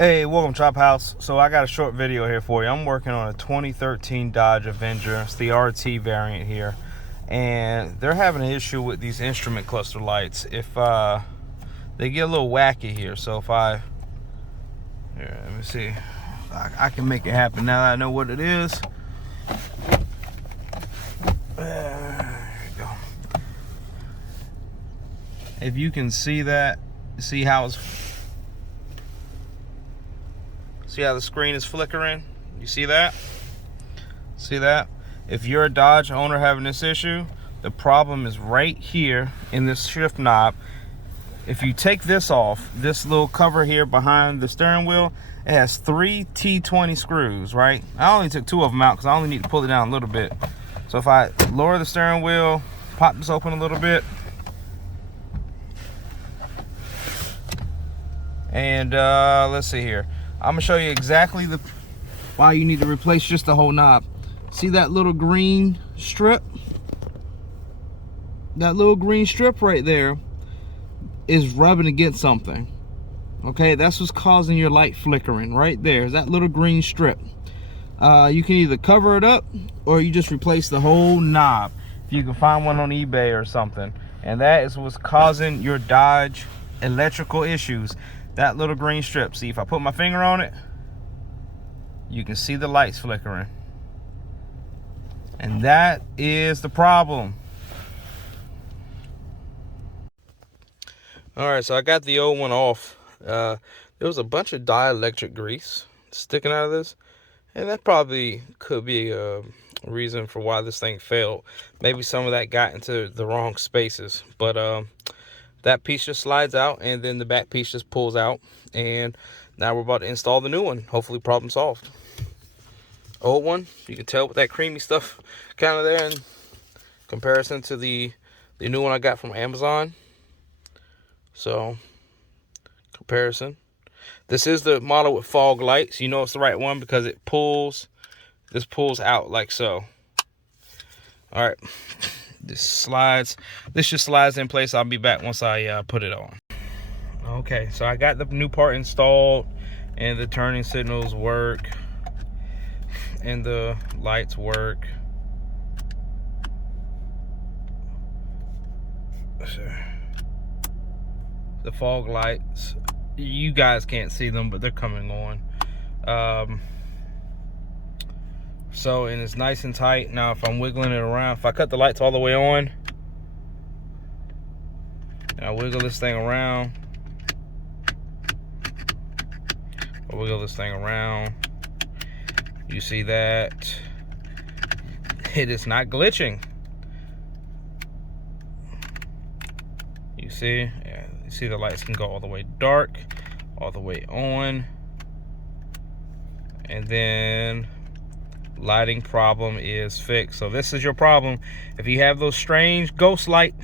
Hey, welcome Chop House. So I got a short video here for you. I'm working on a 2013 Dodge Avenger. It's the RT variant here, and they're having an issue with these instrument cluster lights. If they get a little wacky here, so if here, let me see, I can make it happen now that I know what it is. There you go. If you can see that, see how the screen is flickering? You see that? See that? If you're a Dodge owner having this issue, the problem is right here in this shift knob. If you take this off, this little cover here behind the steering wheel, it has 3 T20 screws, right? I only took 2 of them out because I only need to pull it down a little bit. So if I lower the steering wheel, pop this open a little bit, and let's see here. I'm gonna show you exactly why you need to replace just the whole knob. See that little green strip? That little green strip right there is rubbing against something. Okay, that's what's causing your light flickering right there. Is that little green strip. You can either cover it up or you just replace the whole knob. If you can find one on eBay or something. And that is what's causing your Dodge electrical issues. That little green strip. See, if I put my finger on it, you can see the lights flickering. And that is the problem. Alright, so I got the old one off. There was a bunch of dielectric grease sticking out of this. And that probably could be a reason for why this thing failed. Maybe some of that got into the wrong spaces. But that piece just slides out, and then the back piece just pulls out, and now we're about to install the new one. Hopefully problem solved. Old one, you can tell with that creamy stuff kind of there in comparison to the new one I got from Amazon. So comparison. This is the model with fog lights. You know it's the right one because it pulls, this pulls out like so. All right. This just slides in place. I'll be back once I put it on. Okay, so I got the new part installed, and the turning signals work, and the lights work. The fog lights, you guys can't see them, but they're coming on. So, and it's nice and tight. Now if I'm wiggling it around, if I cut the lights all the way on and I wiggle this thing around, you see that it is not glitching. You see? Yeah, you see the lights can go all the way dark, all the way on, and then lighting problem is fixed. So this is your problem. If you have those strange ghost lights,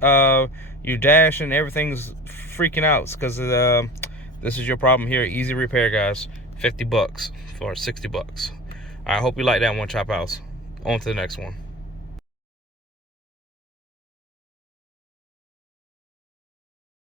your dash and everything's freaking out, because this is your problem here. Easy repair, guys. 50 bucks for 60 bucks. I hope you like that one, Chop House. On to the next one.